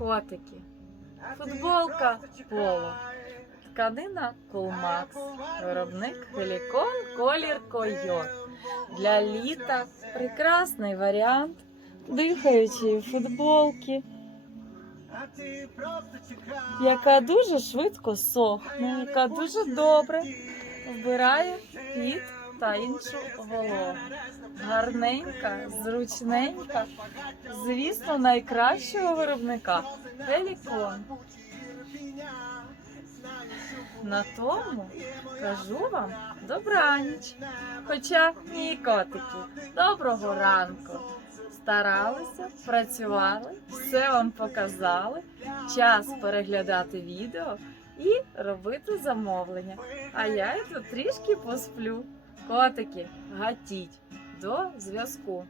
Котики. Футболка поло. Тканина Кулмакс. Виробник Хелікон колір койот. Для літа прекрасний варіант дихаючої футболки, яка дуже швидко сохне, яка дуже добре вбирає під та іншу вологу. Гарненька, зручненька, звісно, найкращого виробника Хелікон. На тому кажу вам добраніч. Хоча ні, котики, доброго ранку. Старалися, працювали, все вам показали. Час переглядати відео і робити замовлення. А я йду трішки посплю. Котики, гатіть. До зв'язку.